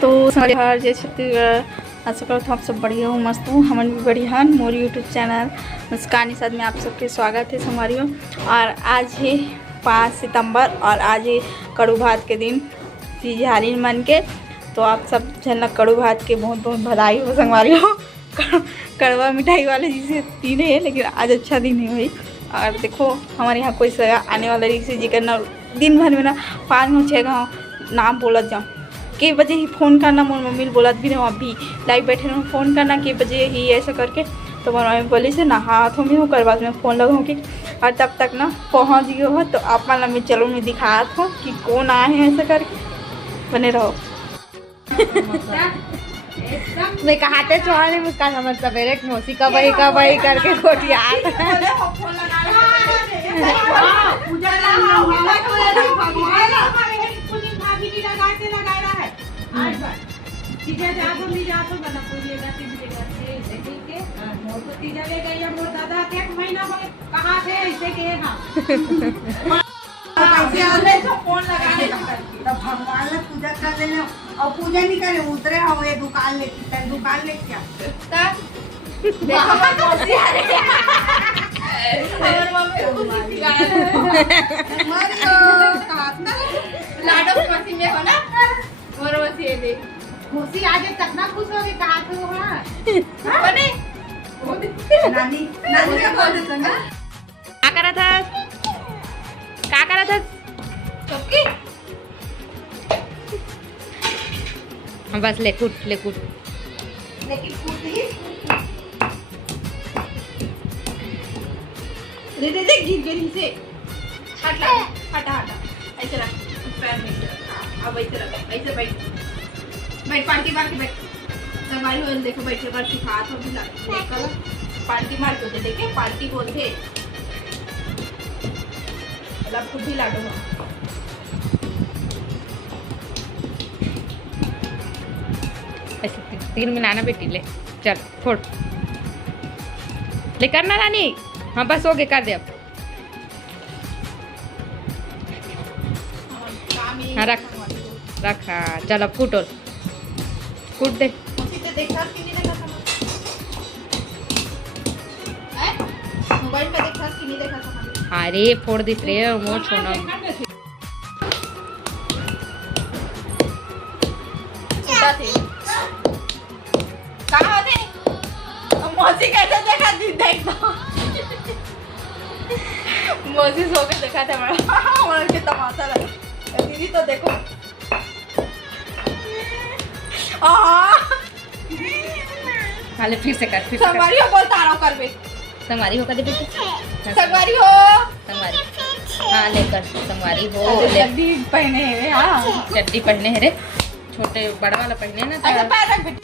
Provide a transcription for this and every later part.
तो हमारे जय छत्तीसगढ़ आशा करता हूँ आप सब बढ़िया हो, मस्त हूँ, हम भी बढ़िया। मोर यूट्यूब चैनल मुस्कान निषाद में आप सबके स्वागत है संगवारी। और आज है 5 सितंबर और आज है कड़ू भात के दिन तिहारी मन के। तो आप सब झलक कड़ू भात के बहुत बहुत बधाई हो संगवारी हो। कड़वा मिठाई वाले जिसे दिन है, लेकिन आज अच्छा दिन है भाई। और देखो हमारे यहाँ कोई सगा आने वाला जिसे जिक्र ना दिन भर में ना 5 गाँव 6 गाँव नाम बोलत जाऊँ के बजे ही फ़ोन करना। मोर मम्मी बोलत भी नहीं, अभी लाइव बैठे रहो फ़ोन करना के बजे ही ऐसा करके। तो मोर मम्मी बोली से ना हाथों में हो कर बाद में फ़ोन लगाऊँ कि और तब तक ना पहुँच गए हो। तो आप मान मैं चलो मैं दिखात हूँ कि कौन आए हैं ऐसा करके, बने रहो। मैं कहाते चौहाने मुस्कान हमर सवेरे मौसी का वही करके कोटिया फोन लगाने भगवान ने पूजा कर लेना और पूजा नहीं करे उतरे हो ये दुकान ले क्या लाडो मौसी में हो ना मोर मौसी दे खुशी आज कितना खुश हो गई कहा थे वो बने नानी का बोल देता ना क्या करा था चुपकी। हम बस लेकुट लेकिन खुशी दे गिर गई से हटा ऐसे रख पैर में अब ऐसे रख ऐसे बैठ पार्टी मार के बैठ दवाई हो देखो बैठे बार सिखा तो भी लगा पार्टी मार के देखे पार्टी बोलते मतलब खुद ही लाडो ऐसे 3 मिलाना बेटी ले चल फोड़ ले करना रानी। हाँ बस हो गए कर दे अब। हाँ रख हाँ चल अब कूट दे। मोबाइल पे देखा कि नहीं देखा था। अरे फोड़ दिस रे मोर छोना कहाँ थे मौसी कैसे देखा देख दो मौसी सो के देखा था हमारा के तमाशा लगा दीदी तो देखो हाले फिर से कर संगवारी हो बोलता रहो कर बे संगवारी हो कर दे बेटी संगवारी हो संगवारी हाँ लेकर संगवारी हो ले चड्डी पहने हैं। हाँ चड्डी पहने है रे छोटे बड़ा वाला पहने ना ऐसे पैर रख बेटी।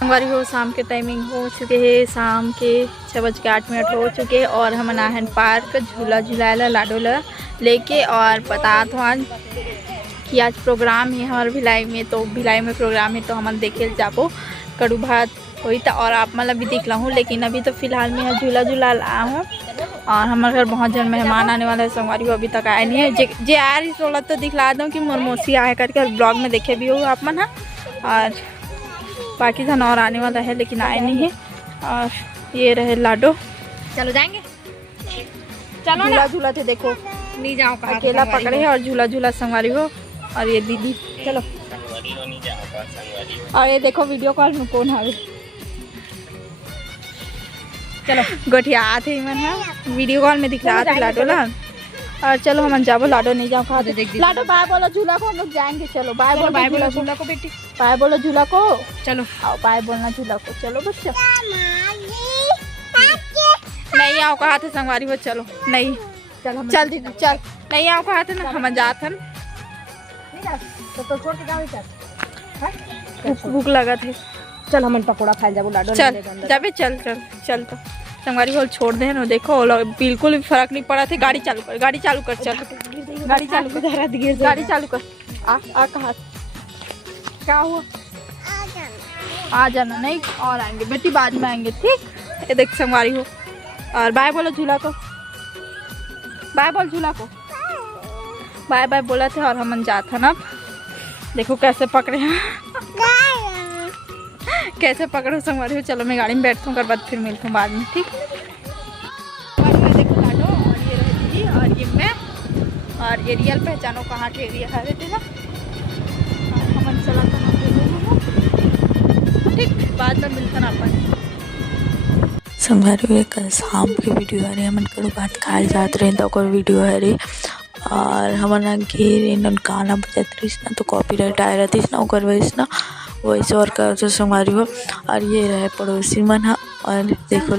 संगवारी हो शाम के टाइमिंग हो चुके हैं, शाम के 6:08 हो चुके हैं और हम नाहन पार्क झूला झुलाला लाडो ला लेके और बता दो आज कि आज प्रोग्राम है हमारे भिलाई में। तो भिलाई में प्रोग्राम है तो हम देखे जाबो कड़ू भात हुई था और आप मतलब भी दिखला हूँ। लेकिन अभी तो फिलहाल में झूला झूला आया हूँ और हमारे घर बहुत जन मेहमान आने वाले हैं। संगवारी को अभी तक आए नहीं है जे आ रही थोड़ा तो दिखला दूँ कि मोर मौसी आए करके ब्लॉग में देखे भी हो आप मन। और बाकी जन और आने वाला है लेकिन आए नहीं है। और ये रहे लाडो चलो जाएंगे चलो झूला झूला थे देखो नहीं जाओ अकेला पकड़े है और झूला झूला संगवारी हो। और ये दीदी चलो और ये देखो वीडियो कॉल में कौन है चलो गोठिया आते मन है वीडियो कॉल में दिख रहा था लाडो ला। और चलो हम जाबो लाडो नहीं जाओ खा लाडो बाय बोलो झूला को हम लोग जाएंगे। चलो बाय बोलो झूला को बेटी बाय बोलो झूला को चलो आओ बाय बोलना झूला को। चलो बच्चों नहीं आओ कहा थे संगवारी हो चलो नहीं चल दीदी चल नहीं आओ कहा थे ना हम जात हन भूख लगा थे। चल हम पकोड़ा खाए जाबो लाडो चल जाबे चल तो संगवारी हो छोड़ दे ना देखो बिल्कुल भी फर्क नहीं पड़ा थे। गाड़ी चालू कर चल गाड़ी चालू कर आ कहा क्या हुआ आ जाना नहीं और आएंगे बेटी बाद में आएंगे ठीक। ये देख संगवारी हो और बाय बोलो झूला को बाय बोल झूला को बाय बाय बोला थे और हम जाते हैं ना देखो कैसे पकड़े हैं कैसे पकड़ो संगवारी हो। चलो मैं गाड़ी में बैठता हूँ, कर बाद फिर मिलता हूँ बाद में, ठीक। देखो लाडो, और ये रहे दीदी, और ये मैं, और ये रियल पहचानो कहाँ के एरिया है थे ना। हम चला ठीक, बाद में मिलता ना अपन। संगवारी हुए कल शाम की वीडियो है रे, हमन कड़ो भात खाए जात रहे तो ओकर वीडियो है रे। और हमारा घेर इन गाना बजत रहीस ना, तो कॉपीराइट आए रहतीस ना, ओकर वजह से ना वैसे और कर तो संगवारी हो। और ये रहे पड़ोसी मन हा, और देखो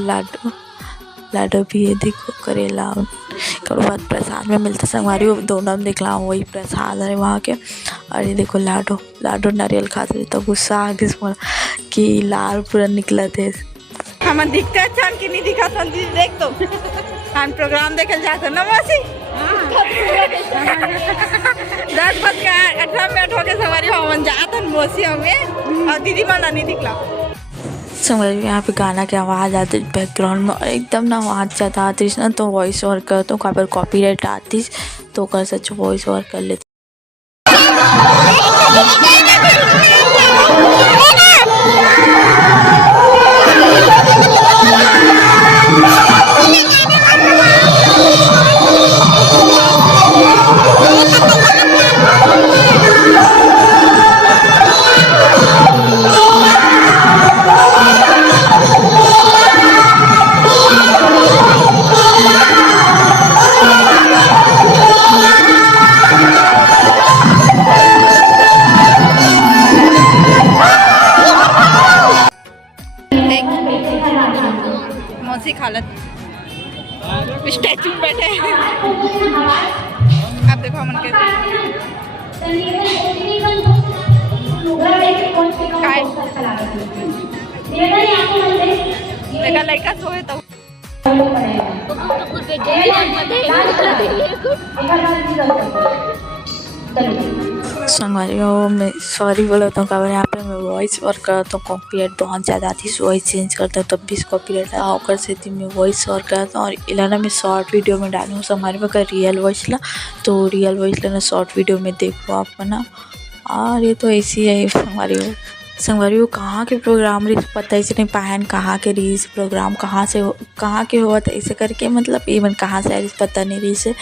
लाडो भी है, देखो करेला कड़ो भात प्रसाद में मिलता संगवारी हो। दोनों में दिखला वही प्रसाद है वहाँ के। और ये देखो लाडो नारियल खाते तो गुस्सा आ गया कि लाल पूरा निकला थे। हम दिखते अच्छा कि नहीं दिखा था, देख तो हम प्रोग्राम देखल जाते ना मौसी। 10 बज के 18 मिनट हो गए सवारी हम जाते मौसी हमें, और दीदी माना नहीं दिखला। समझ यहाँ पे गाना की आवाज़ आती बैकग्राउंड में, एकदम ना आवाज़ ज़्यादा आती ना, तो वॉइस ओवर कर तो कहाँ पर कॉपीराइट आती तो कर सच वॉइस ओवर कर लेती। मौसी खालत स्टैचू में बैठे आप देखो हमन के देखा लड़का सोए तो संगवारी हो, मैं सॉरी बोलता हूँ कभी यहाँ पे मैं वॉइस ओवर करता हूँ, कॉपीराइट बहुत ज़्यादा आती है, वॉइस चेंज करता हूँ तब भी कॉपीराइट होकर से थी मैं वॉइस ओवर करता हूँ। और इलाना मैं शॉर्ट वीडियो में डालूँ हूँ हमारे पास रियल वॉइस ला, तो रियल वॉइस लेना शॉर्ट वीडियो में देखो आप ना। और ये तो ऐसी है संगवारी वो कहाँ के प्रोग्राम रही पता ही नहीं पाहन, कहाँ के रही प्रोग्राम, कहाँ के हुआ था ऐसे करके, मतलब इवन कहाँ से आ रही पता नहीं रही से।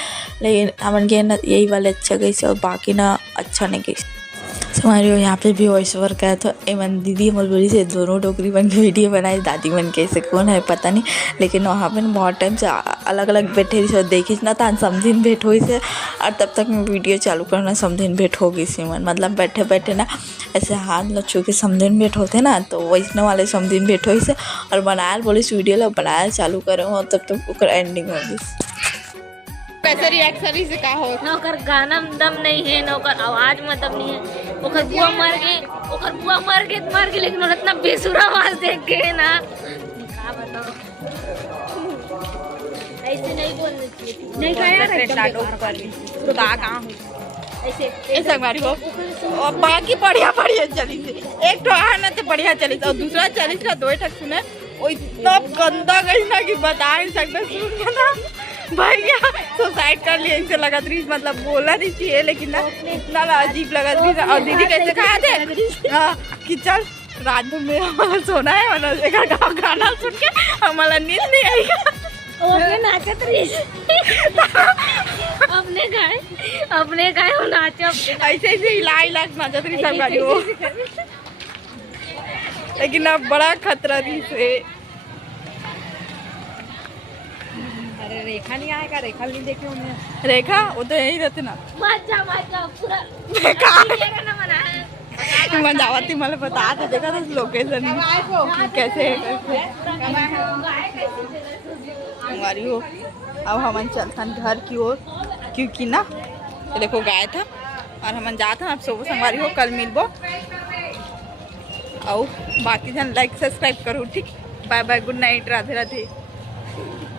लेकिन हमन के ना यही वाले अच्छा गई से, और बाकी ना अच्छा नहीं गई। हमारे यहाँ पे भी वॉइस ओवर का तो एमन दीदी हमारे बोली से दोनों टोकरी बन के वीडियो बनाई, दादी बन के ऐसे कौन है पता नहीं। लेकिन वहाँ पे बहुत टाइम से अलग अलग बैठे रही देखी ना था समझिन भेंट हुई से, और तब तक मैं वीडियो चालू करना समझिन भेंट हो गई सी मन, मतलब बैठे बैठे ना ऐसे हाथ लच्छू के समझिन भेंट होते ना, तो वैसने वाले समझिन भेंट हुई से। और बनाया बोली वीडियो ला बनाया चालू करूँ, और तब तक एंडिंग हो गई। कैसे रिएक्शन से का हो नौकर गाना में दम नहीं है, नौकर आवाज में दम नहीं है। ओकर बुआ मर गए लेकिन इतना बेसुरा आवाज देख के ना का बताओ, ऐसे नहीं बोलना चाहिए। नहीं ऐसे हमारी हो और बाकी बढ़िया चली से, एक तो आना तो बढ़िया चली और दूसरा चली का दो ठक सुने वो इतना गंदा गई ना कि बता नहीं सकते। सुन के ना भैया सुसाइड कर लिया, इनसे लगा रही, मतलब बोला नहीं चाहिए लेकिन ना इतना अजीब लगा रही। और दीदी कैसे कहा थे कि चल रात में हमारा सोना है, हमारा गाना सुन के हमारा नींद नहीं आएगा। नाचत रही अपने गाय हो नाचो, ऐसे हिला नाचत रही सब गाड़ी हो। लेकिन अब बड़ा खतरा रही से। अरे रेखा नहीं आएगा, रेखा नहीं देखे उन्हें। रेखा वो तो यही रहते ना मजा पूरा मजावती मतलब बता तो देखा था लोकेशन कैसे हमारी हो। अब हम चलते घर की ओर, क्योंकि ना देखो गाय था और हम जाते हैं। आप सब संगवारी हो, कल मिलबो। और बाकी जन लाइक सब्सक्राइब करो, ठीक। Bye bye, good night, Radhe Radhe.